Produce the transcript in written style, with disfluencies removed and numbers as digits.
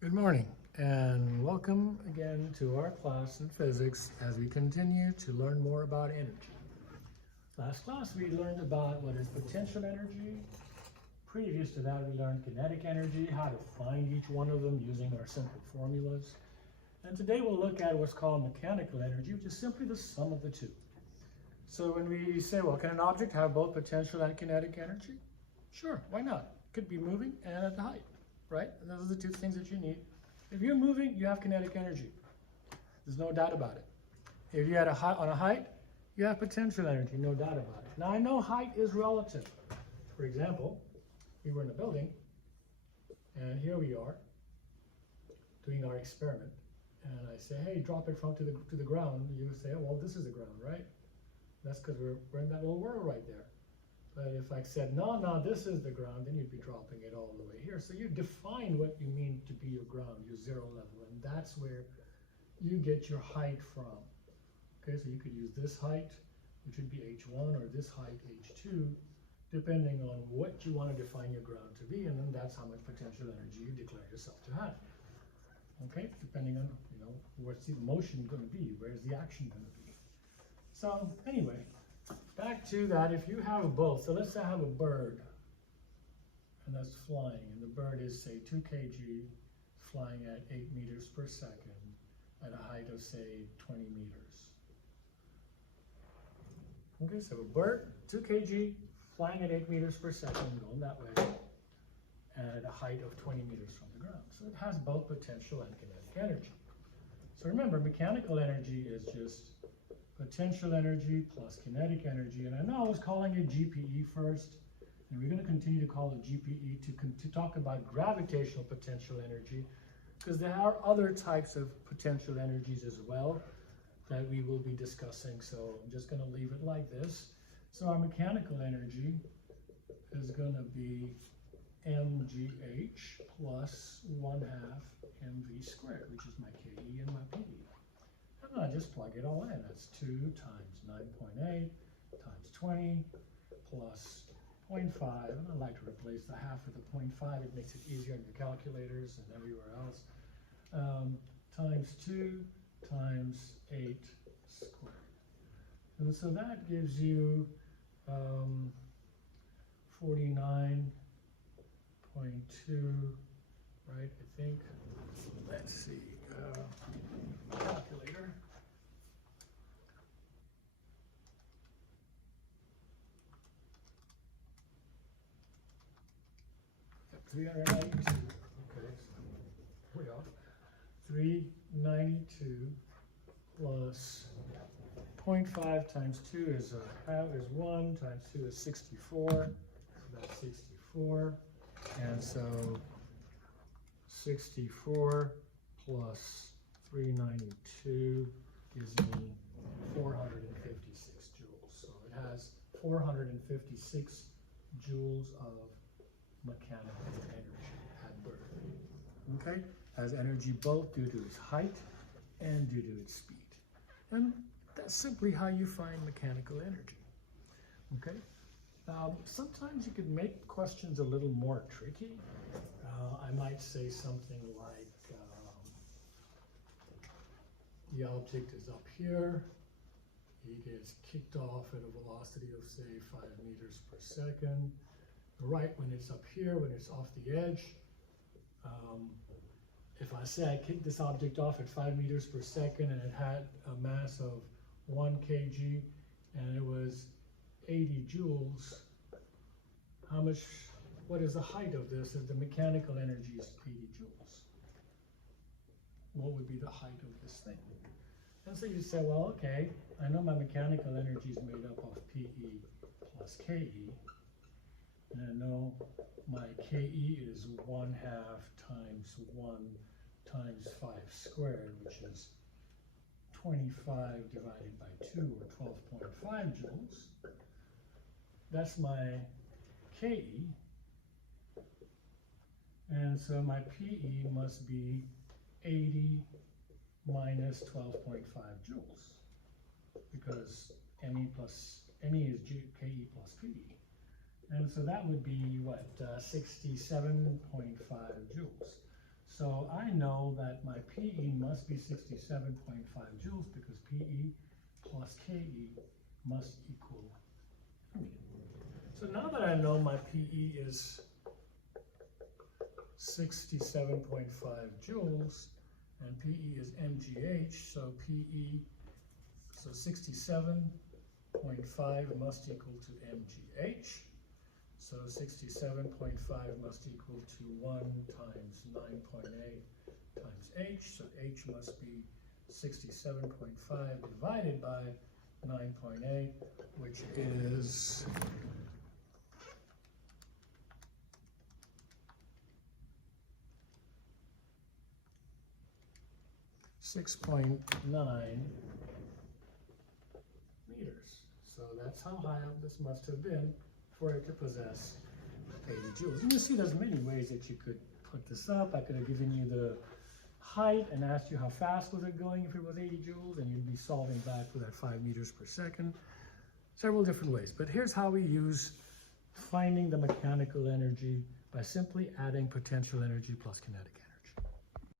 Good morning and welcome again to our class in physics as we continue to learn more about energy. Last class we learned about what is potential energy. Previous to that we learned kinetic energy, how to find each one of them using our simple formulas. And today we'll look at what's called mechanical energy, which is simply the sum of the two. So when we say, well, can an object have both potential and kinetic energy? Sure, why not? It could be moving and at the height, right? And those are the two things that you need. If you're moving, you have kinetic energy. There's no doubt about it. If you're on a height, you have potential energy, no doubt about it. Now I know height is relative. For example, we were in a building, and here we are doing our experiment, and I say, hey, drop it to the ground. You say, oh, well, this is the ground, right? That's because we're in that little world right there. But if I said, no, this is the ground, then you'd be dropping it all the way here. So you define what you mean to be your ground, your zero level, and that's where you get your height from. Okay, so you could use this height, which would be h1, or this height, h2, depending on what you want to define your ground to be, and then that's how much potential energy you declare yourself to have. Okay, depending on, what's the motion going to be, where's the action going to be. So anyway, back to that, if you have both, so let's say I have a bird, and that's flying, and the bird is, say, 2 kg, flying at 8 meters per second, at a height of, say, 20 meters. Okay, so a bird, 2 kg, flying at 8 meters per second, going that way, and at a height of 20 meters from the ground. So it has both potential and kinetic energy. So remember, mechanical energy is just potential energy plus kinetic energy, and I know I was calling it GPE first, and we're going to continue to call it GPE to talk about gravitational potential energy, because there are other types of potential energies as well that we will be discussing, so I'm just going to leave it like this. So our mechanical energy is going to be mgh plus 1/2 mv squared, which is my KE and my PE. And I just plug it all in. That's 2 times 9.8 times 20 plus 0.5. And I like to replace the half with the 0.5. It makes it easier in your calculators and everywhere else. Times 2 times 8 squared. And so that gives you 49.2, right? I think. Let's see. Calculator. Yep, 392. Okay, so way off. 392 plus 0.5 times 2 is 1 times 2 is 64. So that's 64. And so 64 plus 392 gives me 456 joules. So it has 456 joules of mechanical energy at birth. Okay? Has energy both due to its height and due to its speed. And that's simply how you find mechanical energy. Okay? Sometimes you can make questions a little more tricky. I might say something like, the object is up here, he gets kicked off at a velocity of, say, 5 meters per second. Right when it's up here, when it's off the edge, if I say I kicked this object off at 5 meters per second and it had a mass of 1 kg and it was 80 joules, what is the height of this if the mechanical energy is 80 joules? What would be the height of this thing? And so you say, well, okay, I know my mechanical energy is made up of PE plus KE, and I know my KE is 1/2 times 1 times 5 squared, which is 25 divided by 2, or 12.5 joules. That's my KE, and so my PE must be 80 minus 12.5 joules, because ME is KE plus PE. And so that would be what, 67.5 joules. So I know that my PE must be 67.5 joules because PE plus KE must equal me. So now that I know my PE is 67.5 joules and PE is mGh, so PE, so 67.5 must equal to mGh. So 67.5 must equal to 1 times 9.8 times h. So h must be 67.5 divided by 9.8, which is 6.9 meters. So that's how high up this must have been for it to possess 80 joules. And you see there's many ways that you could put this up. I could have given you the height and asked you how fast was it going if it was 80 joules, and you'd be solving back for that 5 meters per second. Several different ways. But here's how we use finding the mechanical energy by simply adding potential energy plus kinetic energy.